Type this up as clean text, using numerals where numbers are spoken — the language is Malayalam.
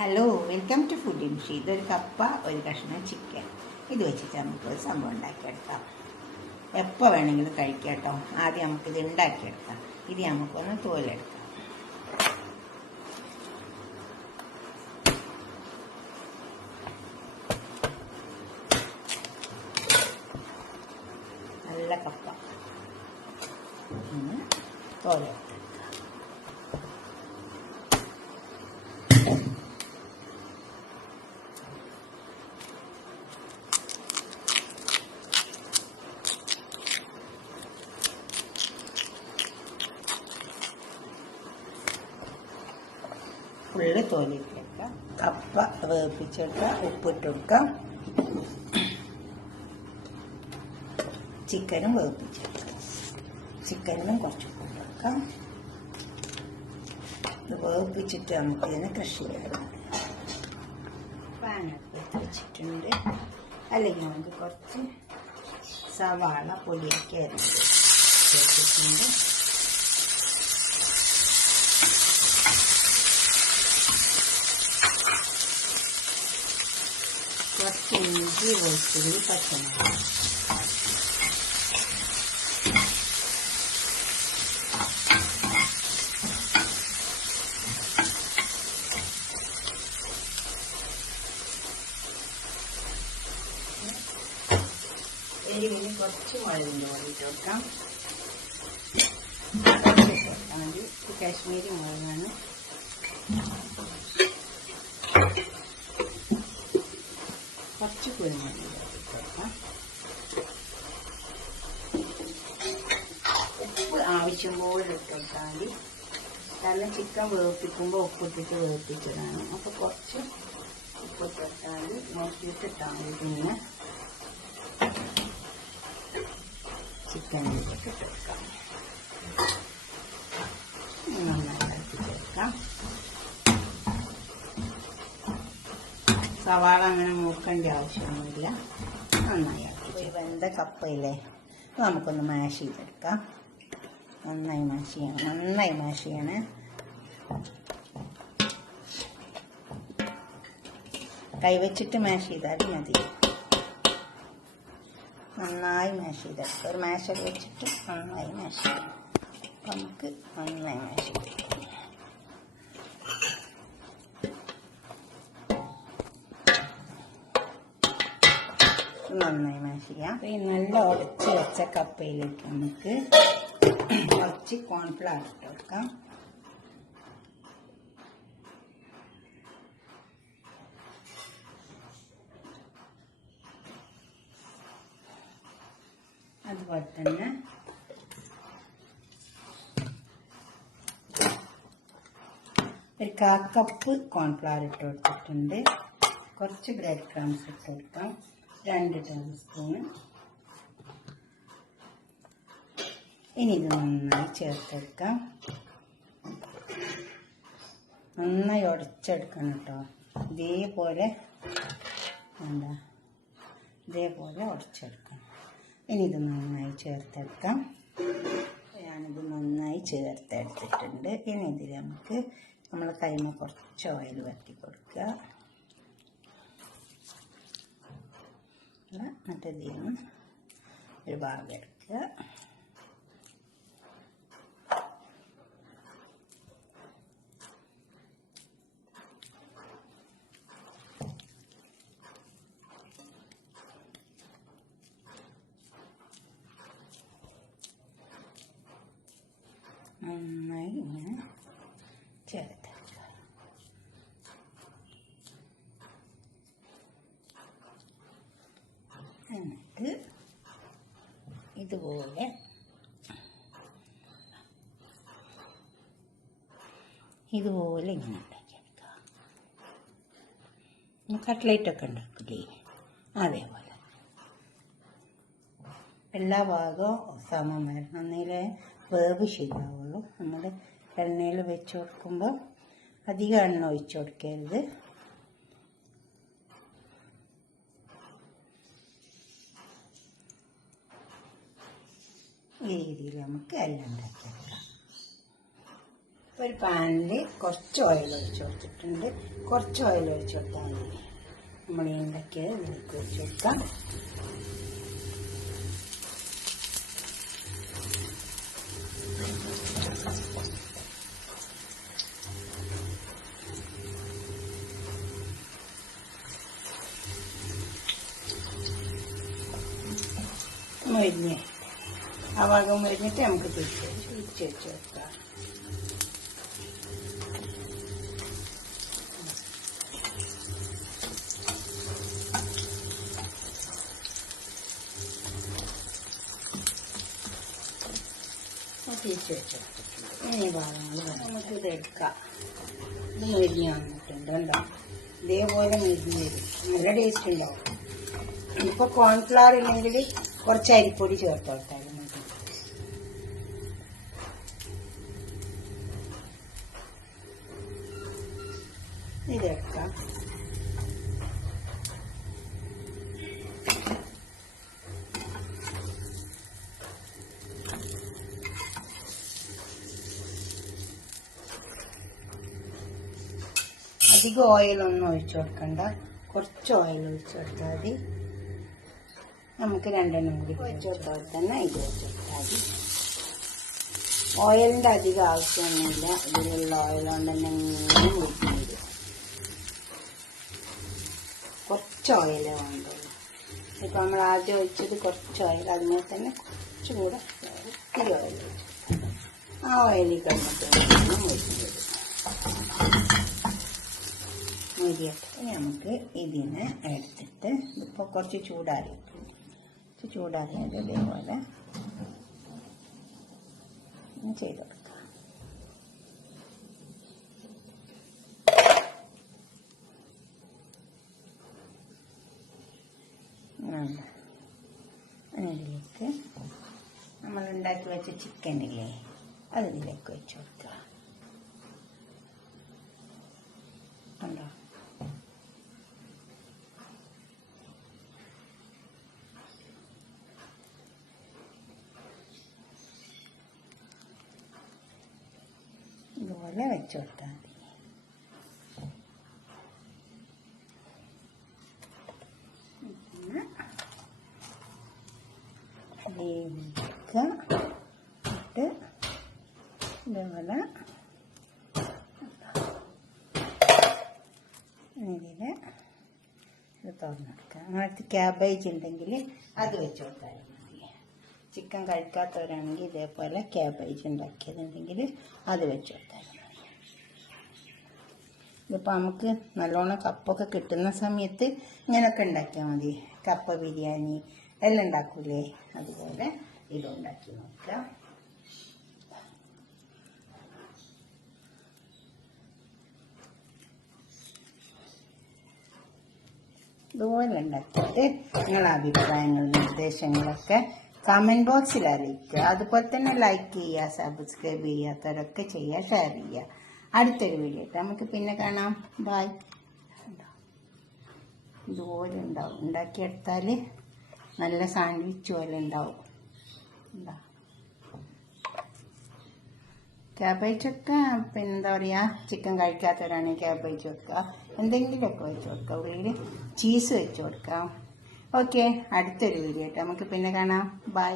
ഹലോ, വെൽക്കം ടു ഫുഡ് ഇൻഷി. ഇതൊരു കപ്പ, ഒരു കഷ്ണം ചിക്കൻ. ഇത് വെച്ചിട്ട് നമുക്കൊരു സംഭവം ഉണ്ടാക്കിയെടുക്കാം. എപ്പോൾ വേണമെങ്കിലും കഴിക്കാം കേട്ടോ. ആദ്യം നമുക്കിത് ഉണ്ടാക്കിയെടുക്കാം. ഇത് നമുക്കൊന്ന് തോലെടുക്കാം. നല്ല കപ്പ തോലെടുക്കാം. ഫുള്ള് തോലിട്ടെടുക്കാം. കപ്പ വേവിപ്പിച്ചെടുക്കാം, ഉപ്പിട്ട് കൊടുക്കാം. ചിക്കനും വേവിപ്പിച്ചെടുക്കാം. ചിക്കനിലും കുറച്ച് ഉപ്പിട്ട് കൊടുക്കാം. ഇത് വേവിപ്പിച്ചിട്ട് നമുക്ക് ഇതിനെ കൃഷി ചെയ്യാം. പാനടുപ്പത്ത് വെച്ചിട്ടുണ്ട്. അല്ലെങ്കിൽ നമുക്ക് കുറച്ച് സവാള പൊടിയൊക്കെ അരിഞ്ഞ് ചേർത്തിട്ടുണ്ട്. കുറച്ച് ഇഞ്ചി, വെളുത്തുള്ളി, പച്ചമുളക്. എരിവിന് കുറച്ച് മുളകിൻ്റെ പൊടി ഇട്ട് കൊടുക്കാം. മതി. കാശ്മീരി മുളകാണ്. കുറച്ച് കുരുമുളക് കൊടുക്കാം. ഉപ്പ് ആവശ്യം പോലെ ഇട്ട് കൊടുത്താൽ മതി. കാരണം ചിക്കൻ വേവിപ്പിക്കുമ്പോൾ ഉപ്പിട്ടിട്ട് വേവിപ്പിച്ചതാണ്. അപ്പോൾ കുറച്ച് ഉപ്പിട്ട് കൊടുത്താൽ നോക്കിയിട്ടിട്ടാൽ മതി. പിന്നെ ചിക്കനിലേക്ക് ഇട്ട് കൊടുക്കാം. നന്നായി ഇളക്കി ചേർക്കാം. സവാള അങ്ങനെ മൂക്കേണ്ട ആവശ്യമൊന്നുമില്ല. നന്നായി ഇളക്കി. വെന്ത കപ്പയില്ലേ, നമുക്കൊന്ന് മാഷ് ചെയ്തെടുക്കാം. നന്നായി മാഷ് ചെയ്യണേ. കൈവച്ചിട്ട് മാഷ് ചെയ്താൽ മതി. നന്നായി മാഷ് ചെയ്തെടുക്കാം. ഒരു മാഷർ വെച്ചിട്ട് നന്നായി മാഷ് ചെയ്യാം. നമുക്ക് നന്നായി മാഷ് ചെയ്തെടുക്കാം. നന്നായി മാഷ് ചെയ്യാം. ഈ നല്ല ഉടച്ച് വെച്ച കപ്പയിലേക്ക് നമുക്ക് കുറച്ച് കോൺഫ്ലവർ ഇട്ട് കൊടുക്കാം. അതുപോലെ തന്നെ ഒരു 1/4 കപ്പ് കോൺഫ്ലവർ ഇട്ട് കൊടുത്തിട്ടുണ്ട്. കുറച്ച് ബ്രെഡ് ക്രംസ് ഇട്ട് കൊടുക്കാം. 2 ടേബിൾ സ്പൂണ്. ഇനി ഇത് നന്നായി ചേർത്തെടുക്കാം. നന്നായി ഉടച്ചെടുക്കണം കേട്ടോ. ഇതേപോലെ ഉടച്ചെടുക്കണം. ഇനി ഇത് നന്നായി ചേർത്തെടുക്കാം. ഞാനിത് നന്നായി ചേർത്തെടുത്തിട്ടുണ്ട്. ഇനി ഇതിൽ നമുക്ക് നമ്മൾ കൈമ കുറച്ച് ഓയിൽ വറ്റി കൊടുക്കുക. എന്നിട്ട് ഇതിൽ നിന്ന് ഒരു ഭാഗം എടുക്കുക. നന്നായി ഇങ്ങനെ ചേർത്തെടുക്കുക. എന്നിട്ട് ഇതുപോലെ ഇങ്ങനെ ഉണ്ടാക്കിയെടുക്കുക. കട്ട്ലേറ്റൊക്കെ ഉണ്ടാക്കില്ലേ, അതേപോലെ എല്ലാ ഭാഗവും സമം വരണം. എന്നേലേ വേവ് ശരിയാവുള്ളൂ. നമ്മൾ എണ്ണയിൽ വെച്ച് കൊടുക്കുമ്പോൾ അധികം എണ്ണ ഒഴിച്ച് കൊടുക്കരുത്. ഈ രീതിയിൽ നമുക്ക് എല്ലാം ഉണ്ടാക്കിയെടുക്കാം. ഒരു പാനിൽ കുറച്ച് ഓയിൽ ഒഴിച്ച് കൊടുത്തിട്ടുണ്ട്. കുറച്ച് ഓയിൽ ഒഴിച്ച് കൊടുത്താൽ മതി. നമ്മൾ ഈ ഉണ്ടാക്കിയത് ഇതിലേക്ക് ഒഴിച്ച് കൊടുക്കാം. മരിഞ്ഞ് ആ ഭാഗം മരിഞ്ഞിട്ട് നമുക്ക് തിരിച്ച് വെച്ച് കൊടുക്കാം. തിരിച്ച് വെച്ച് കൊടുത്തിട്ടുണ്ട്. ഈ ഭാഗങ്ങൾ നമുക്കിത് എടുക്കാം. ഇത് മരിഞ്ഞ് വന്നിട്ടുണ്ട്. ഉണ്ടോ? ഇതേപോലെ മരിഞ്ഞ് വരും. നല്ല ടേസ്റ്റ് ഉണ്ടാവും. ഇപ്പോൾ കോൺഫ്ലവർ ഇല്ലെങ്കിൽ കുറച്ച് അരിപ്പൊടി ചേർത്ത് കൊടുത്താലും മതി. ഇതെടുക്കാം. അധികം ഓയിലൊന്നും ഒഴിച്ചു കൊടുക്കണ്ട. കുറച്ച് ഓയിൽ ഒഴിച്ചു കൊടുത്താൽ മതി. നമുക്ക് രണ്ടെണ്ണം കൂടി ഒഴിച്ചു കൊടുത്താൽ തന്നെ ഇത് വെച്ച് കൊടുത്താൽ മതി. ഓയിലിൻ്റെ അധികം ആവശ്യമൊന്നുമില്ല. ഇതിലുള്ള ഓയിൽ കൊണ്ട് തന്നെ ഇങ്ങനെ മുരിഞ്ഞ് വരും. കുറച്ച് ഓയിലേ വേണ്ടുള്ളൂ. ഇപ്പം നമ്മൾ ആദ്യം ഒഴിച്ചത് കുറച്ച് ഓയിൽ, അതുപോലെ തന്നെ കുറച്ചും കൂടെ ഇത്തിരി ഓയിൽ ഒഴിച്ചു. ആ ഓയിലിൽ കിടന്നിട്ട് മുരിഞ്ഞ് വരും. മുരിയട്ടെ. ഇനി നമുക്ക് ഇതിനെ എടുത്തിട്ട് ഇപ്പോൾ കുറച്ച് ചൂടാറിയിട്ടുണ്ട്. ചൂടാറിയത് ഇതേപോലെ ചെയ്ത് കൊടുക്കാം. അതിലേക്ക് നമ്മൾ ഉണ്ടാക്കി വെച്ച ചിക്കനില്ലേ അത് ഇതിലേക്ക് വെച്ച് കൊടുക്കുക. കണ്ടോ? ഇതുപോലെ വെച്ച് കൊടുത്താൽ മതി. ഇട്ട് ഇതുപോലെ ഇതിൽ ഇത് തുറന്നെടുക്കാം. അങ്ങനത്തെ ക്യാബേജ് ഉണ്ടെങ്കിൽ അത് വെച്ച് കൊടുത്താൽ മതി. ചിക്കൻ കഴിക്കാത്തവരാണെങ്കിൽ ഇതേപോലെ ക്യാബേജ് ഉണ്ടാക്കിയതുണ്ടെങ്കിൽ അത് വെച്ച് കൊടുത്താൽ മതി. ഇതിപ്പോൾ നമുക്ക് നല്ലോണം കപ്പൊക്കെ കിട്ടുന്ന സമയത്ത് ഇങ്ങനെയൊക്കെ ഉണ്ടാക്കിയാൽ മതി. കപ്പ ബിരിയാണി എല്ലാം ഉണ്ടാക്കൂലേ, അതുപോലെ ഇതുണ്ടാക്കി നോക്കാം. ഇതുപോലെ ഉണ്ടാക്കിയിട്ട് നിങ്ങളുടെ അഭിപ്രായങ്ങളും നിർദ്ദേശങ്ങളൊക്കെ കമൻറ്റ് ബോക്സിൽ അറിയിക്കുക. അതുപോലെ തന്നെ ലൈക്ക് ചെയ്യുക, സബ്സ്ക്രൈബ് ചെയ്യാത്തവരൊക്കെ ചെയ്യുക, ഷെയർ ചെയ്യുക. അടുത്തൊരു വീഡിയോ നമുക്ക് പിന്നെ കാണാം. ബൈ. ഇതുപോലെ ഉണ്ടാവും. ഉണ്ടാക്കിയെടുത്താൽ നല്ല സാൻഡ്വിച്ച് പോലെ ഉണ്ടാവും. ക്യാബേജൊക്കെ പിന്നെന്താ പറയുക, ചിക്കൻ കഴിക്കാത്തവരാണെങ്കിൽ ക്യാബേജ് വെക്കുക, എന്തെങ്കിലുമൊക്കെ വെച്ച് കൊടുക്കുക. ഉള്ളിൽ ചീസ് വെച്ച് കൊടുക്കാം. ഓക്കെ, അടുത്തൊരു വീഡിയോ നമുക്ക് പിന്നെ കാണാം. ബൈ.